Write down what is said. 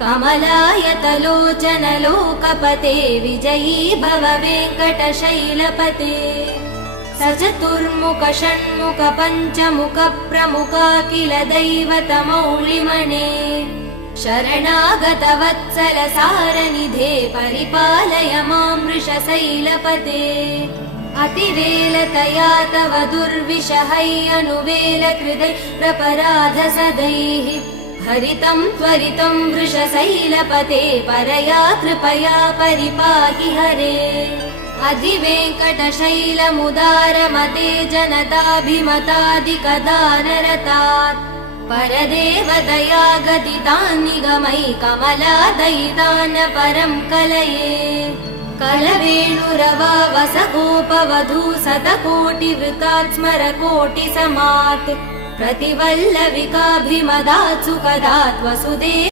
कमलायतलोचन लोकपते विजयी भव वेङ्कटशैलपते सचतुर्मुख षण्मुख पञ्चमुख प्रमुखाखिल दैवतमौलिमणे शरणागत वत्सल सारनिधे परिपालय मां वृषशैलपते अतिवेलतया तव दुर्विषहै अनुवेल कृदै प्रपराध सदैः हरितं त्वरितं वृषशैलपते परया कृपया परिपाहि हरे अधिवेङ्कटशैलमुदारमते जनताभिमतादिकदानरतात् परदेवदया गदितान् निगमै कमलादयितान् परं कलये कलवेणुरवा वसगोपवधू शतकोटिवृतात् स्मरकोटिसमात् प्रतिवल्लविकाभिमदात् सुखदात् वसुदेव